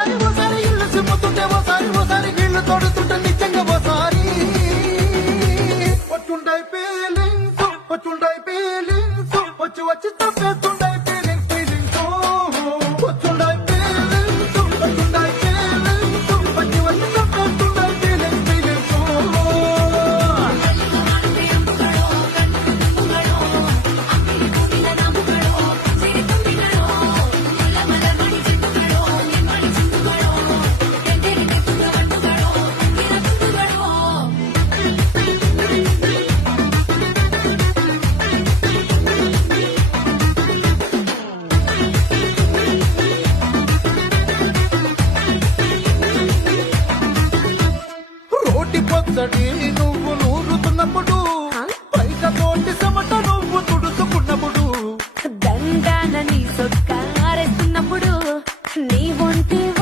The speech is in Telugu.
ఓసారి ఇల్లు సిమ్ముతుంటే ఓసారి వీళ్ళు తోడుతుంటే నిజంగా ఓసారి వచ్చుండై ఫీలింగ్స్ వచ్చి తప్పేస్తుండై ఫీలింగ్స్ వచ్చుండై ఫీలింగ్స్ వచ్చి తప్పేస్తుండై ఫీలింగ్స్ రోటి పొత్తడి